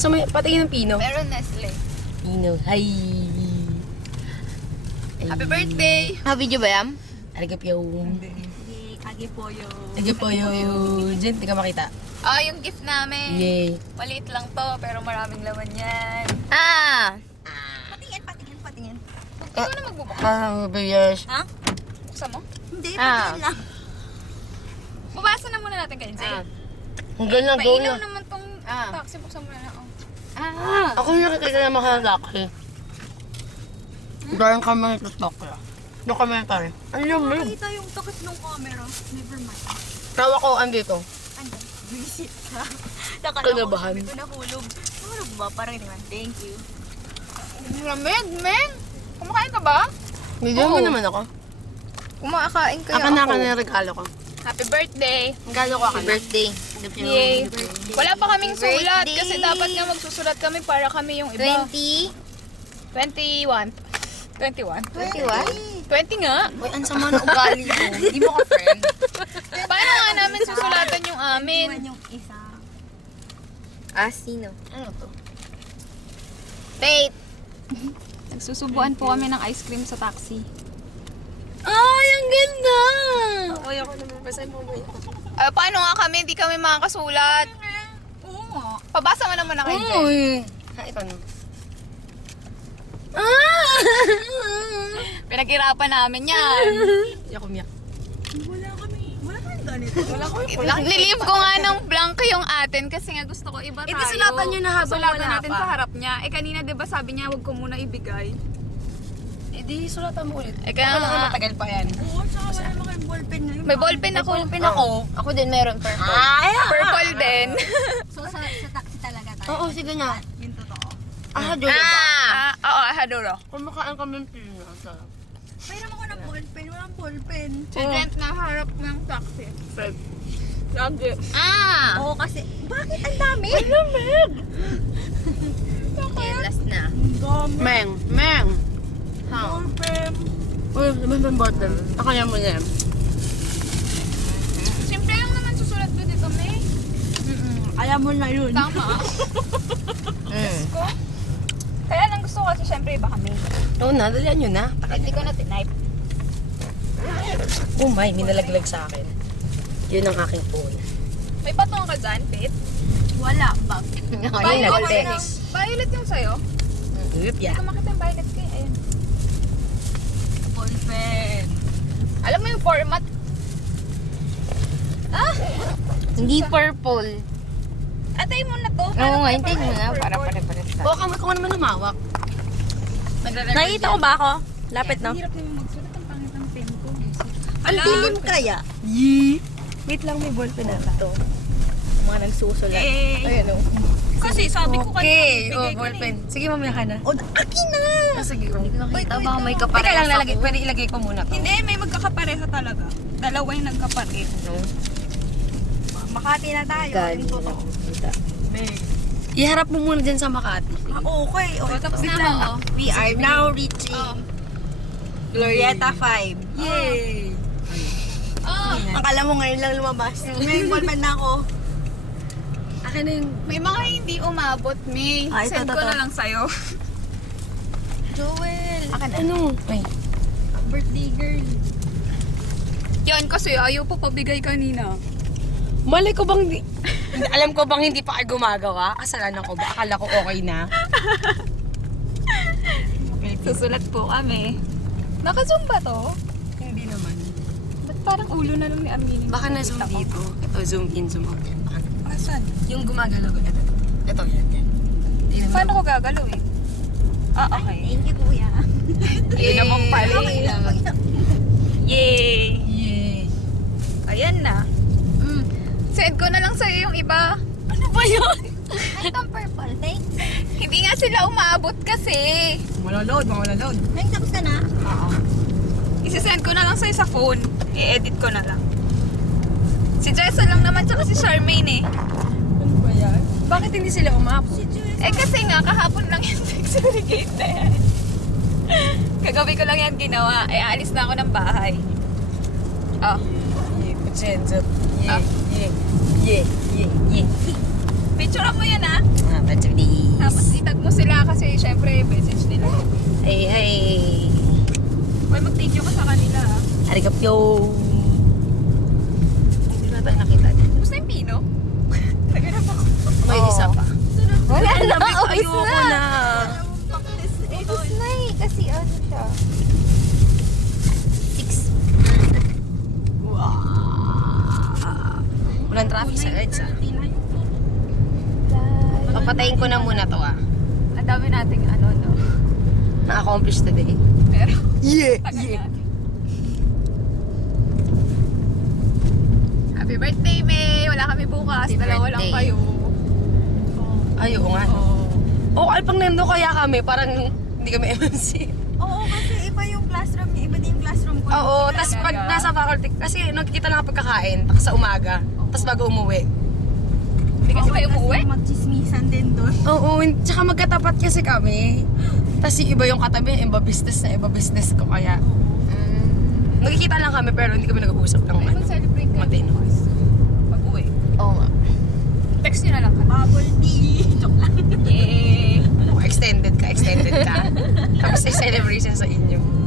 Sa may patingin ng Pino. Meron Nestle. Pino. Hi. Happy birthday! Video ba yan? Aligapyaw. Kage po yun. Aligapyaw. Jen, di ka makita. Ah, yung gift namin. Yay. Maliit lang to, pero maraming laman yan. Patingin. Ikaw na magbubukas. Yes. Ha? Buksan mo. Hindi, patingin lang. Bubasa na muna natin kay Zay. Hanggang lang, go Pailaw na. naman tong taxi. Buksan mo na lang. Ako yung nakikita na makalaki. Dahil kami nagtatok ko. Doon kami tayo. Ano yung mo? Nakita yung takip ng camera. Never mind. Tawa ko andito. Andan. Visit ka. Kalabahan. Sabi ko nahulog. Ano ba? Parang naman. Thank you. Lamig, Meng! Kumakain ka ba? Bigyan mo naman ako. Kumakain kaya Akan na yung regalo ko. Happy birthday! Regalo ko akan. Birthday. Yay! Wala pa kaming sulat Birthday! kasi dapat nga magsusulat kami para kami yung iba. 21. 21? 20 nga. Uy, ang sama ng ugali mo. Hindi mo ka friend. Paano nga namin susulatan yung amin? yung isa. Sino? Ano to? Date! Nagsusubuan po kami ng ice cream sa taxi. Ay, ang ganda! Ay, ako naman. Basahin mo ba yun? Paano nga kami? Hindi kami makakasulat. Oo nga. Pabasa mo naman na kayo, Jen. Uy! Ito na. Pinag-irapan namin yan. Hindi ako umiyak. Wala kami ganito. Wala ko Nililive ko nga ng blanco yung atin kasi nga gusto ko iba tayo. di sulatan nyo na habang Sulatan wala natin pa. sa harap niya. Kanina diba sabi niya huwag ko muna ibigay. Di sulatan mo ulit. Kaya Wala ka nga. matagal pa yan. Oo, tsaka wala naman kayong ballpen ngayon. May ballpen ako. Ako din meron purple. Ay! Purple din. So sa taxi talaga tayo. Oo, sige nga. Yung totoo. Dulo ba? Oo, Haduro. Kumakain kami ng pino. Mayroon ako ng ballpen. Walang ballpen. Si Jen na harap ng taxi. Fred. Lagi. Oo, kasi bakit ang dami? Okay, last na. Meng. Meng. Ballpen. Uy, naman ba bottom? Ako yan mo yan. Siyempre lang naman susulat ko dito, May. Alam mo na yun. Tama. Diyos ko. Kaya lang gusto ko kasi siyempre iba kami. Oo na, dalian nyo na. Hindi ko na tinype. Oh my, may nalaglag sa akin. Yun ang aking phone. May patong ka dyan, Pete? Wala. Bag. Violet yung sa'yo. Yep, Hindi ko makita yung violet ko eh. Ayun. Ballpen. Alam mo yung format? Hindi purple. Atay mo na to. Oo nga, hintayin mo na. Para pare-pare sa. Oo, kami ko naman umawak. Nakita ko ba ako? Lapit Ang hirap naman magsulat. Ang pangit ng pen ko. Ang dilim kaya? Wait lang, may ballpen na ito. Mga nagsusulat. Ayun o. Kasi sabi ko Okay, ballpen. Sige, mamaya ka na. O, akin na! Sige, Hindi ko nakita. Baka may Teka kapareha lang, lalagay, pwede ilagay ko muna to. Hindi, may magkakapareha talaga. Dalawa yung nagkapareho. Makati na tayo. Iharap mo muna dyan sa Makati. Okay. O, tapos na ako. Oh. We are now reaching Glorieta 5. Yay! Oh, Akala mo ngayon lang lumabas. May ballpen na ako. Akin na yung... may mga hindi umabot, May. Ah, ito, Send ko ito. na lang sa'yo. Joel. Ano? Ay. Birthday girl. Yan kasi ayaw pa pabigay kanina. Malay ko bang... Alam ko bang hindi pa kayo gumagawa? Kasalanan ko ba? Akala ko okay na. Susulat po kami. Naka-zoom ba to? Hindi naman. Ba't parang ulo na lang ni Armin? Baka na-zoom dito. Ito, zoom in, zoom out. Baka na. Asan? Yung gumagalaw. Ito, yan. Hindi naman. Paano ko gagalawin? Okay. Thank you, kuya. Yay naman pala. Yay! Yay! Ayan na. Send ko na lang sa'yo yung iba. Ano ba yun? Ay, itong purple. Thanks. Hindi nga sila umabot kasi. Malaload, malaload. Ay, tapos ka na? Isisend ko na lang sa'yo sa phone. I-edit ko na lang. Si Jessa lang naman tsaka si Charmaine eh. Ano ba yan? Bakit hindi sila umabot? Eh kasi nga, kahapon lang yung text surrogate na yan. Kagabi ko lang yan ginawa. Eh, alis na ako ng bahay. Oh. Yeah, Pachenzo. Ah. Yeah. Picture mo yan ah. That's really kasi syempre message nila. Ay, ay. Well, mag-thank you ka sa kanila. Arigapyo. Hindi na tayo nakita dito. Gusto yung Pino? Naganap ako. May isa pa. Wala na, Sabi ko, ubus ayoko na. na. Ubus na eh, kasi ano siya. 6. Walang traffic sa EDSA. Papatayin ko na muna to Ang dami nating ano, no? Na-accomplish today. Pero, Yeah! tagal natin. Happy birthday, May! Wala kami bukas. Happy Dalawa lang birthday. kayo. Ay, oo nga. Oo. Oo, ay pang nando kaya kami. Parang hindi kami MMC. Oo, kasi iba yung classroom niya, iba din yung classroom ko. Oo, tas pag nasa faculty, kasi nagkikita lang kapag kakain, tapos sa umaga, tapos bago umuwi. Hindi kasi kayo umuwi? Magchismisan din doon. Oo, tsaka magkatapat kasi kami. Tapos yung iba yung katabi, iba business ko kaya. Nagkikita lang kami pero hindi kami nag-uusap ng Ay, ano. mag-celebrate kayo Matino. bukas. Pag-uwi. Oo nga. Text nyo na lang kami. Bubble tea. Joke lang. Yay! Extended ka. Tapos ay celebration sa inyo.